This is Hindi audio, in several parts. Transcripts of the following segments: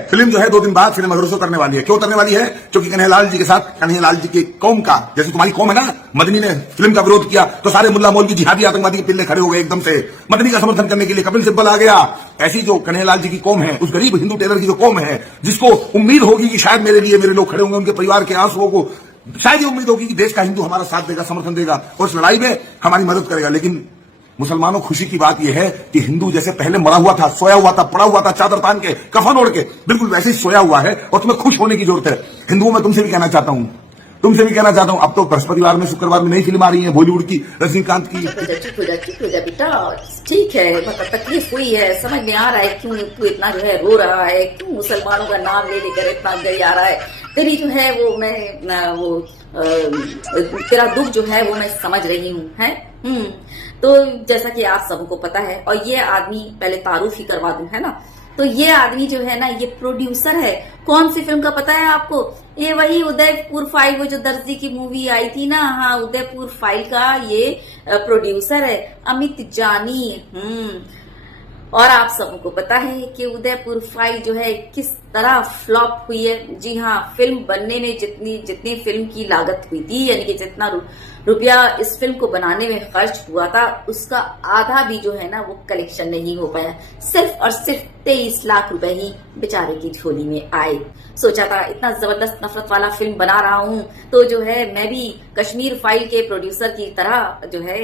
फिल्म जो है 2 दिन बाद सिनेमाघरों से उतरने वाली है। क्यों उतरने वाली है? क्योंकि कन्हैयालाल जी के साथ कन्हैयालाल जी की कौम का, जैसे तुम्हारी कौम है ना, मदनी ने फिल्म का विरोध किया तो सारे मुल्ला मौलवी जिहादी आतंकवादी के पिल्ले खड़े हो गए एकदम से। मदनी का समर्थन करने के लिए कपिल सिब्बल आ गया। ऐसी जो कन्हैयालाल जी की कौम है, उस गरीब हिंदू टेलर की जो कौम है, जिसको उम्मीद होगी कि शायद मेरे लिए मेरे लोग खड़े होंगे, उनके परिवार के आंसुओं को शायद ये उम्मीद होगी कि देश का हिंदू हमारा साथ देगा, समर्थन देगा और इस लड़ाई में हमारी मदद करेगा। लेकिन मुसलमानों खुशी की बात यह है कि हिंदू जैसे पहले मरा हुआ था, सोया हुआ था, पड़ा हुआ था, चादर तान के, कफन ओढ़ के, बिल्कुल वैसे ही सोया हुआ है और तुम्हें खुश होने की जरूरत है। हिंदुओं में तुमसे भी कहना चाहता हूं, अब तो बृहस्पतिवार में, शुक्रवार में नई फिल्म आ रही है बॉलीवुड की, रजनीकांत की। चुप हो जा बेटा, ठीक है, मतलब तकलीफ हुई है, समझ में आ रहा है क्यों तू इतना जो है रो रहा है, क्यों मुसलमानों का नाम ले लेकर इतना गरिया रहा है। तेरी जो है वो तेरा दुख जो है वो मैं समझ रही हूँ है। तो जैसा कि आप सबको पता है, और ये आदमी पहले तारुफ ही करवा दूं, है ना, तो ये आदमी जो है ना, ये प्रोड्यूसर है। कौन सी फिल्म का पता है आपको? ये वही उदयपुर फाइल, वो जो दर्जी की मूवी आई थी ना, हाँ, उदयपुर फाइल का ये प्रोड्यूसर है अमित जानी। और आप सबको पता है कि उदयपुर फाइल जो है किस तरह फ्लॉप हुई है। जी हाँ, फिल्म बनने में जितनी फिल्म की लागत हुई थी, यानी कि जितना रुपया इस फिल्म को बनाने में खर्च हुआ था, उसका आधा भी जो है ना वो कलेक्शन नहीं हो पाया। सिर्फ और सिर्फ 23 लाख रुपए ही बेचारे की झोली में आए। सोचा था इतना जबरदस्त नफरत वाला फिल्म बना रहा हूं तो जो है मैं भी कश्मीर फाइल के प्रोड्यूसर की तरह जो है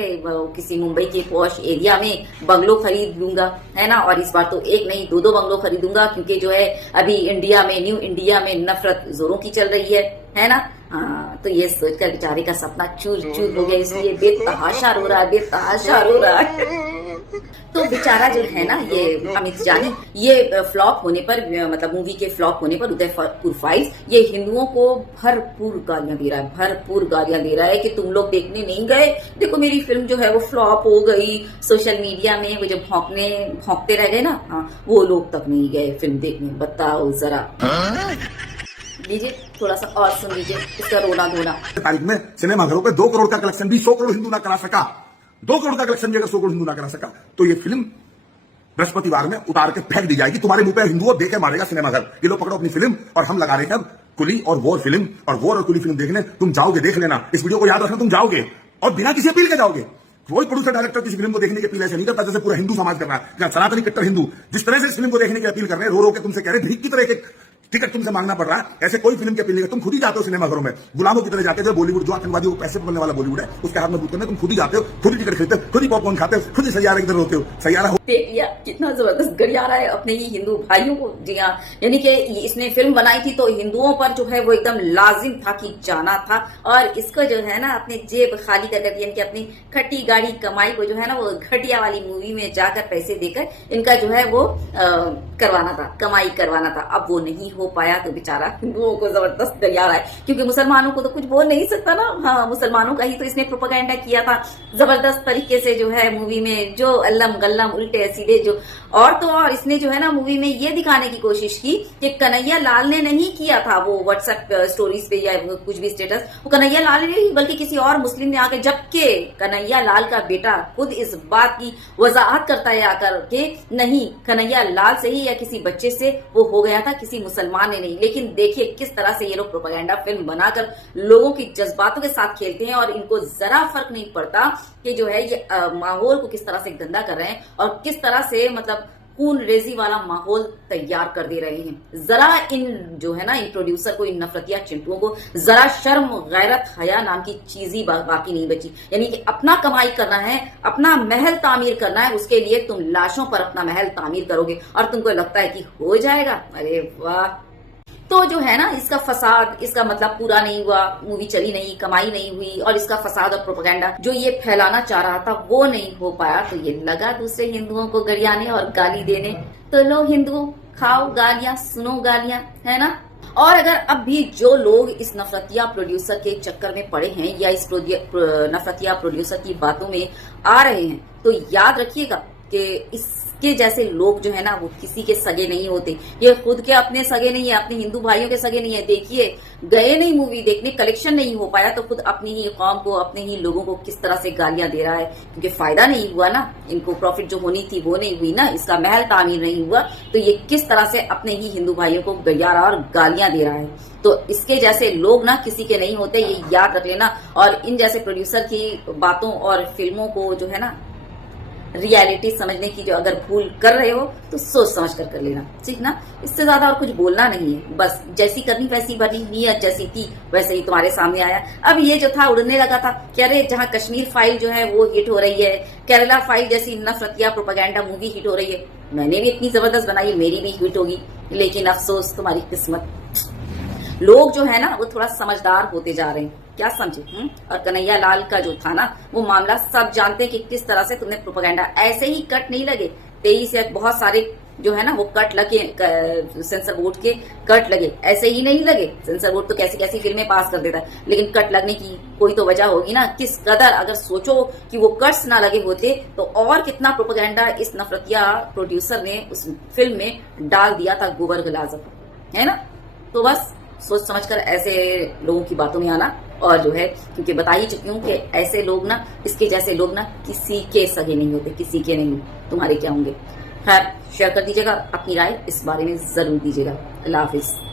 किसी मुंबई के पॉश एरिया में बंगलो खरीद लूंगा, है ना। और इस बार तो एक नहीं 2 बंगलो खरीदूंगा, क्योंकि जो है अभी इंडिया में, न्यू इंडिया में नफरत जोरों की चल रही है ना। हाँ, तो ये सोचकर बेचारे का सपना चूर चूर हो गया, इसलिए बेतहाशा रो रहा है। तो बेचारा जो है ना, ये अमित जानी, ये फ्लॉप होने पर, मतलब मूवी के फ्लॉप होने पर उदयपुर फाइल्स ये हिंदुओं को भरपूर गालियां दे रहा है कि तुम लोग देखने नहीं गए, देखो मेरी फिल्म जो है वो फ्लॉप हो गई। सोशल मीडिया में वो जो भौंकते रह गए ना, हाँ, वो लोग तक नहीं गए फिल्म देखने। बताओ जरा, लीजिए थोड़ा सा और सुन लीजिए इसका रोना धोना। तारीख में सिनेमाघरों पे 2 करोड़ का कलेक्शन भी 100 करोड़ हिंदू ना करा सका। 2 करोड़ का कलेक्शन भी अगर 100 करोड़ हिंदू ना करा सका तो ये फिल्म बृहस्पतिवार में उतार के फेंक दी जाएगी। तुम्हारे मुंह पे हिंदुओं देके मारेगा सिनेमाघर। ये लो पकड़ो अपनी फिल्म, और हम लगा रहे हैं अब कुली और वॉर फिल्म, और वॉर और कुली फिल्म देखने तुम जाओगे, देख लेना। इस वीडियो को याद रखना, तुम जाओगे और बिना किसी अपील के जाओगे। कोई प्रोड्यूसर डायरेक्टर किसी फिल्म को देखने की अपील ऐसे नहीं करता जैसे पूरा हिंदू समाज कर रहा है। सनातनी कट्टर हिंदू जिस तरह से इस फिल्म को देखने की अपील कर रहे हैं, रो रो के तुमसे कह रहे हैं, भीख की तरह एक टिकट तुमसे मांगना पड़ रहा है, ऐसे कोई फिल्म की अपील नहीं। तुम खुद ही जाते हो सिनेमाघरों में गुलामों की तरह जाते हो। बॉलीवुड जो आतंकवादियों को पैसे बनने वाला बॉलीवुड है, उसके हाथ में बूट करने तुम खुद ही जाते हो, खुद ही टिकट खरीदते हो, खुद ही पॉपकॉर्न खाते हो, खुद ही सैयारा इधर होते हो। सैयारा देख लिया कितना जबरदस्त गरिया रहा है अपने ही हिंदू भाइयों को। जी हाँ, यानी कि इसने फिल्म बनाई थी तो हिंदुओं पर जो है वो एकदम लाजिम था कि जाना था, और इसको जो है ना अपने जेब खाली कर दिया, यानी कि अपनी खट्टी गाड़ी कमाई को जो है ना वो घटिया वाली मूवी में जाकर पैसे देकर इनका जो है वो कमाई करवाना था। अब वो नहीं हो पाया तो बेचारा हिंदुओं को जबरदस्त गरिया रहा है, क्योंकि मुसलमानों को तो कुछ बोल नहीं सकता ना। हाँ, मुसलमानों का ही तो इसने प्रोपेगेंडा किया था जबरदस्त तरीके से, जो है मूवी में जो अल्लम गल्लम उल्टे सीधे जो, और तो और इसने जो है ना मूवी में ये दिखाने की कोशिश की कि कन्हैया लाल ने नहीं किया था वो व्हाट्सएप स्टोरीज पे या कुछ भी स्टेटस, वो कन्हैया लाल ने नहीं बल्कि किसी और मुस्लिम ने आकर, जबकि कन्हैया लाल का बेटा खुद इस बात की वजाहत करता है आकर के नहीं, कन्हैया लाल से ही या किसी बच्चे से वो हो गया था, किसी मुसलमान ने नहीं। लेकिन देखिए किस तरह से ये लोग प्रोपेगेंडा फिल्म बनाकर लोगों की जज्बातों के साथ खेलते हैं, और इनको जरा फर्क नहीं पड़ता कि जो है ये माहौल को किस तरह से गंदा कर रहे हैं और किस तरह से मतलब खून रेजी वाला माहौल तैयार कर दे रहे हैं। जरा इन जो है ना इन प्रोड्यूसर को, इन नफरतिया चिंटुओं को जरा शर्म गैरत हया नाम की चीज ही बाकी नहीं बची। यानी कि अपना कमाई करना है, अपना महल तामीर करना है, उसके लिए तुम लाशों पर अपना महल तामीर करोगे और तुमको लगता है कि हो जाएगा। अरे वाह। तो जो है ना इसका फसाद, इसका मतलब पूरा नहीं हुआ, मूवी चली नहीं, कमाई नहीं हुई, और इसका फसाद और प्रोपेगेंडा जो ये फैलाना चाह रहा था वो नहीं हो पाया, तो ये लगा दूसरे हिंदुओं को गरियाने और गाली देने। तो लो हिंदुओं, खाओ गालियां, सुनो गालियां, है ना। और अगर अब भी जो लोग इस नफरतिया प्रोड्यूसर के चक्कर में पड़े हैं या इस नफरतिया प्रोड्यूसर की बातों में आ रहे हैं, तो याद रखिएगा कि इसके जैसे लोग जो है ना वो किसी के सगे नहीं होते। ये खुद के अपने सगे नहीं है, अपने हिंदू भाइयों के सगे नहीं है। देखिए, गए नहीं मूवी देखने, कलेक्शन नहीं हो पाया तो खुद अपनी ही कौम को, अपने ही लोगों को किस तरह से गालियां दे रहा है, क्योंकि फायदा नहीं हुआ ना, इनको प्रॉफिट जो होनी थी वो नहीं हुई ना, इसका महल तामीर नहीं हुआ, तो ये किस तरह से अपने ही हिंदू भाइयों को गैयारा और गालियां दे रहा है। तो इसके जैसे लोग ना किसी के नहीं होते, ये याद रख लेना। और इन जैसे प्रोड्यूसर की बातों और फिल्मों को जो है ना रियलिटी समझने की जो अगर भूल कर रहे हो तो सोच समझ कर लेना, ठीक ना। इससे ज्यादा और कुछ बोलना नहीं है, बस जैसी करनी वैसी बनी, नीयत जैसी थी वैसे ही तुम्हारे सामने आया। अब ये जो था उड़ने लगा था कि अरे जहां कश्मीर फाइल जो है वो हिट हो रही है, केरला फाइल जैसी नफरतिया प्रोपेगेंडा मूवी हिट हो रही है, मैंने भी इतनी जबरदस्त बनाई, मेरी भी हिट होगी। लेकिन अफसोस तुम्हारी किस्मत, लोग जो है ना वो थोड़ा समझदार होते जा रहे हैं, क्या समझे। और कन्हैया लाल का जो था ना वो मामला सब जानते हैं कि किस तरह से तुमने प्रोपेगेंडा, ऐसे ही कट नहीं लगे 23 से बहुत सारे जो है ना वो कट लगे, सेंसर बोर्ड के कट लगे, ऐसे ही नहीं लगे। सेंसर बोर्ड तो कैसी कैसी फिल्में पास कर देता है, लेकिन कट लगने की कोई तो वजह होगी ना। किस कदर अगर सोचो कि वो कट्स ना लगे होते तो और कितना प्रोपेगेंडा इस नफरतिया प्रोड्यूसर ने उस फिल्म में डाल दिया था, गोबर गलाजम, है ना। तो बस सोच समझकर ऐसे लोगों की बातों में आना, और जो है क्योंकि बता ही चुकी हूँ कि ऐसे लोग ना, इसके जैसे लोग ना किसी के सगे नहीं होते, किसी के नहीं, तुम्हारे क्या होंगे। खैर शेयर कर दीजिएगा, अपनी राय इस बारे में जरूर दीजिएगा। अल्लाह हाफिज।